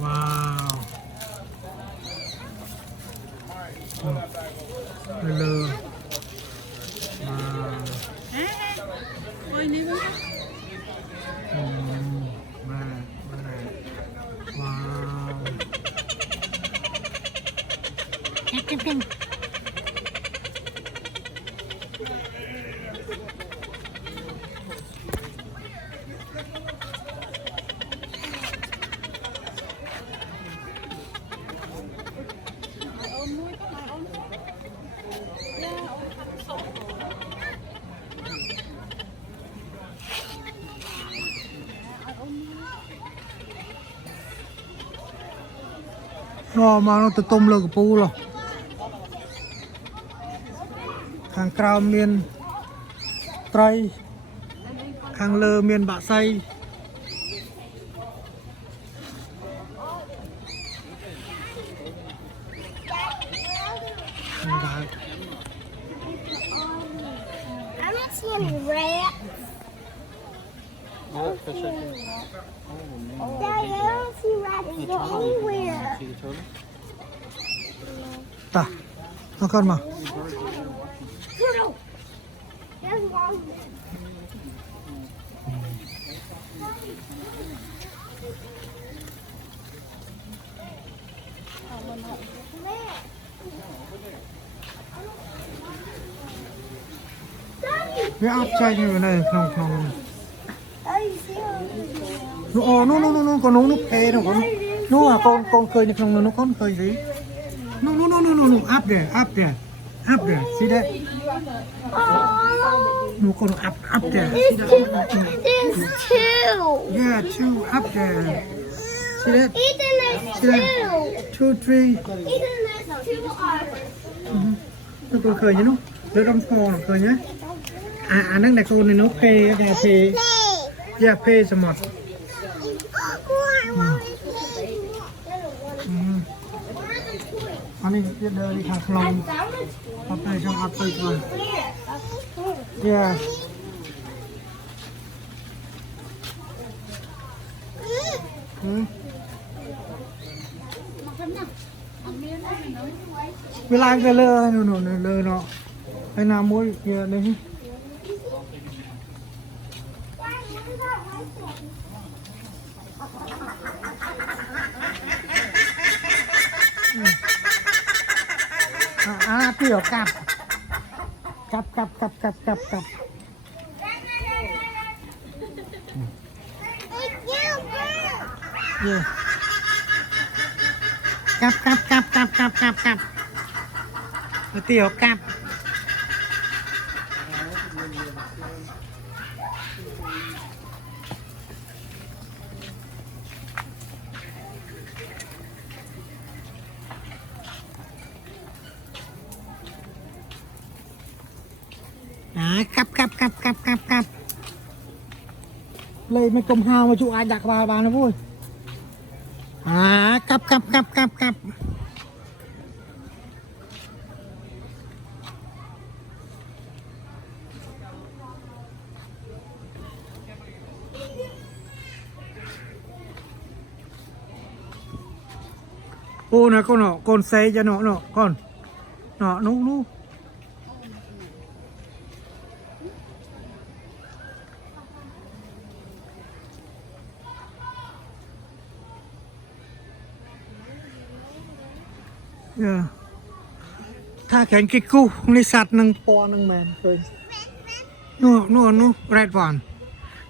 wow lơ wow Ôi nếu không ba ba wow Kim Kim mà nó tự tung lên cái pu rồi hàng cào miên tray hàng lơ miên bạ say I don't see any rats. Daddy, I don't see rats anywhere. ta nó con mà Turtle. There's one. cái áp chay như thế này không không Daddy, see how nó còn nó phê nó còn nó à con khơi như không nó con khơi gì nó áp there see that nó còn áp there There's two. yeah two up there see that Ethan, there's two. 2 3 Ethan, there's two otters. nó còn khơi nhá nó đứa đông thò nó khơi nhá à năng này con này nó phê yeah phê yeah phê xong rồi anh đi tiếp đây đi thằng lòng áp đây trong áp đây rồi yeah với lại cái lơ nó hay nào môi kia đấy tiểu cặp yeah cặp tiểu cặp cặp lấy mấy công hào mà chú ai đặt vào nó vui cặp ô này con xe cho nó con nó yeah. Tha kén cái cu này sạt nâng po nâng mèn rồi no red one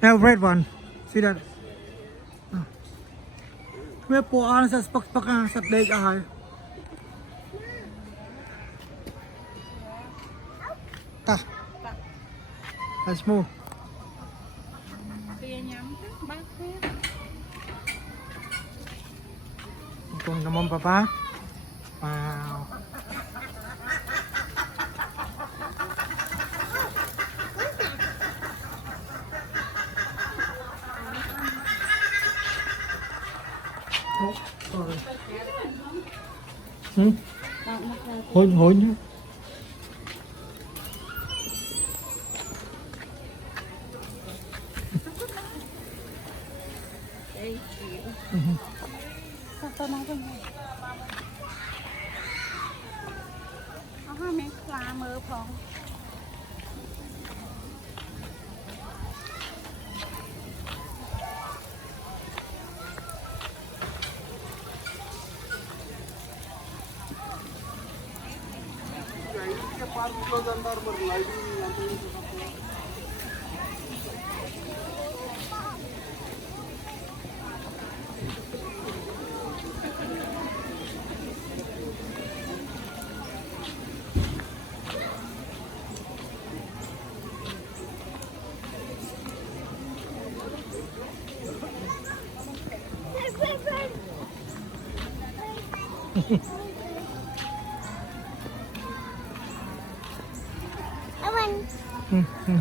now red one see that we po an sa pak sa leg ay ta let's move con naman papa wow hối nhá sao tao nói cho mày nó mấy pha mơ phong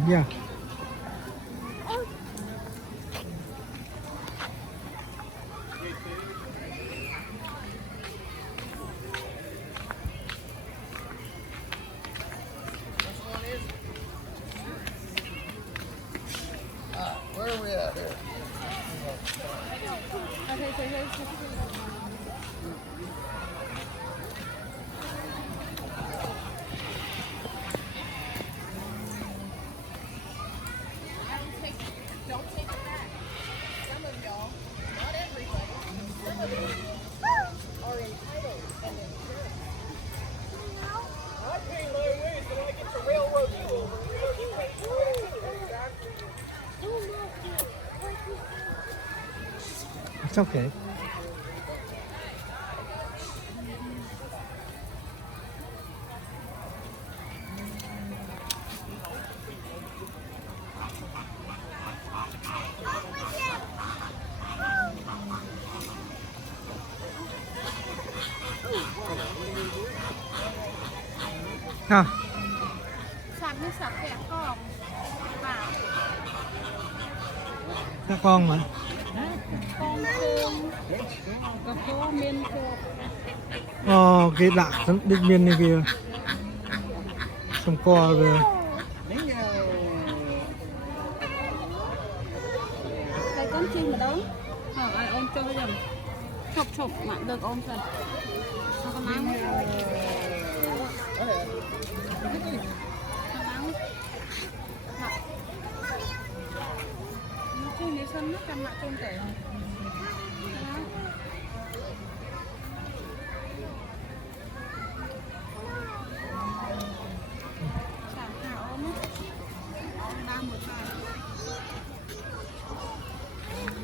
Yeah. Where are we at here? It's okay. À, sạc như sạc kẹt con vào các con mà. con cơm có có miên cơm Cái lạ định biên này kìa. Xong co về. đây con chim mà đón ai ôm cho bây giờ chụp chụp mà được ôm rồi con nắng trên này sân nó cầm lại trên tẻ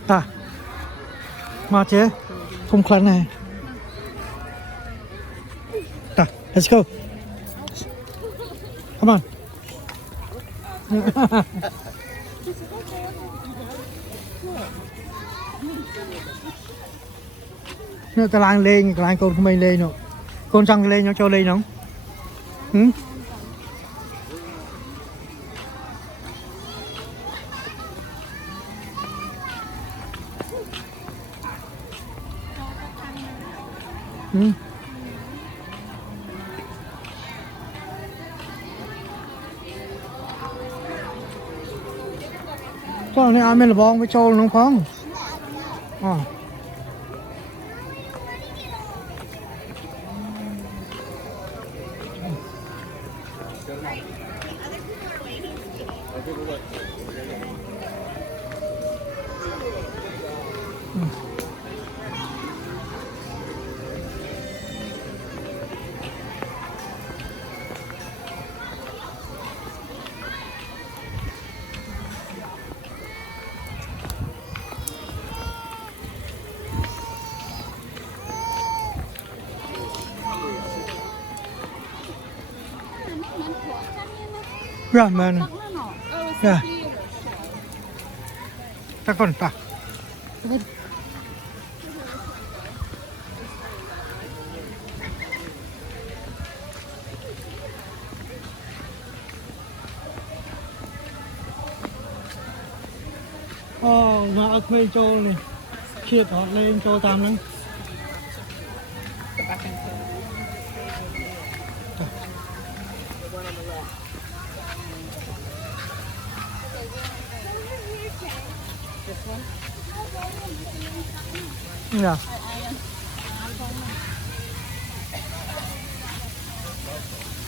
À, mà chế, không khăn này. Ta, let's go. Come on. Nó cái làng lên, cái làng con không lên nữa. Con răng lên nó cho lên không? Ừ? Ừ. Con này ăn men là bong với trâu nó không? À. Yeah, man. Yeah. Ta con ta. Ngã quay trâu này. Chia thọt lên trâu tam lắm. Yeah.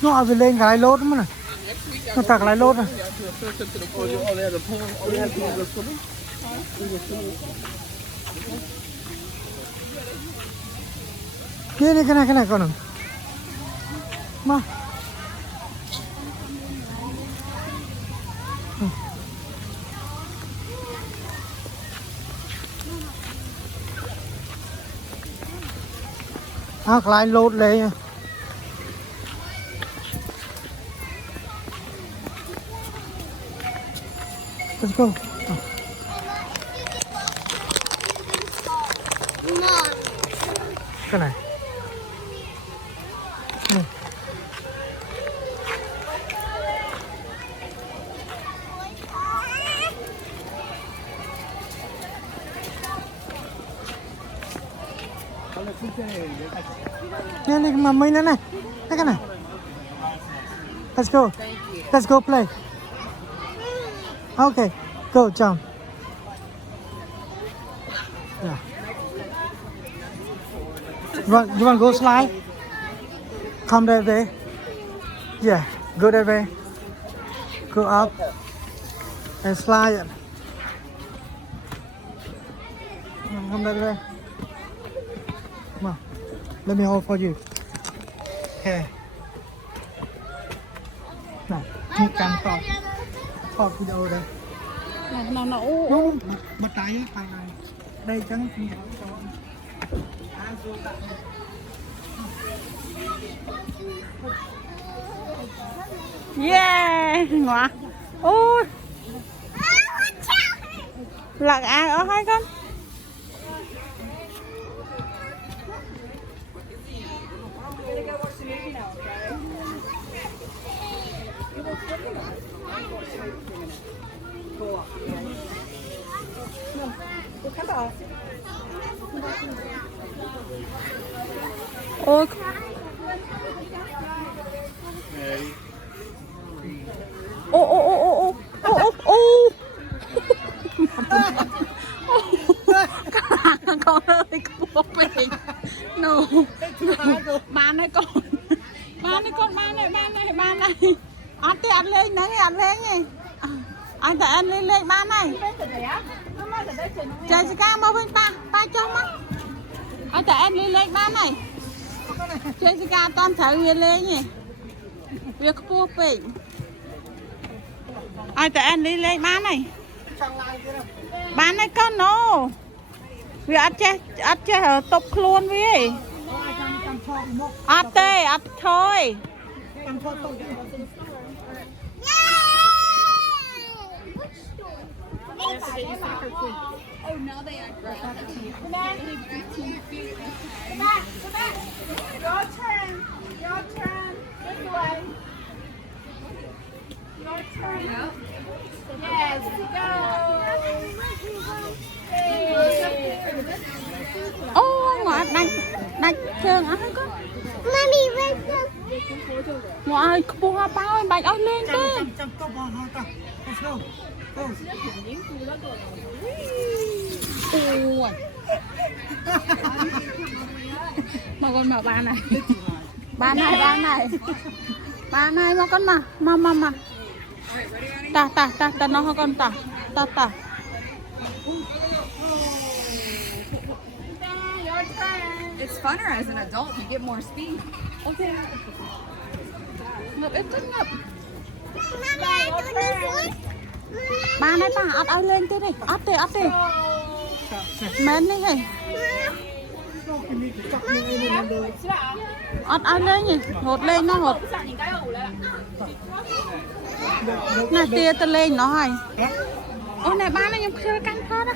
nó ở về lên cái lốt mà này nó tạc lại lốt này Ini kena kau nang, ma. Lại lột lên. Let's go. Cái này. Này mà mấy nữa này. Cái này. Let's go play. Okay, go jump. Yeah. You want to go slide? Come that way. Yeah, go that way. Go up and slide it. Come that way. Come on. Let me hold for you. Okay. Này, càng tọt video đây. Nó Bật tay á, tay này. Đây chẳng không yeah ngọa ôi là ai ở hai con ôi con ơi con bình no ba này con ăn lên nè anh thấy ăn lên ba này Jessica mau bên ba cho mắt anh thấy ăn lên ba này Jessica toàn thấy về lên nhỉ việc cua bình anh thấy ăn lên ba này con no vì ăn chơi tập luôn với ăn thôi Oh, now they are grown. Come back. 15 feet. Come back. Your turn. This way. Your turn. Yep. Yes, go. Oh, ngọt đánh trường á con. Mommy, where's the... Ngọt bùa hoa bao em bạch ơi lên đi. Ui. Mà con mở ba này mà con mà ta nó con ta It's funner as an adult. You get more speed. okay ngập ít thích ngập ba này ta ắt ơi lên đi ắt đi men đi hề ắt ơi lên nhỉ hột lên nó hột nè tia ta lên nó hay ôi này ba này nhung chơi canh khó đó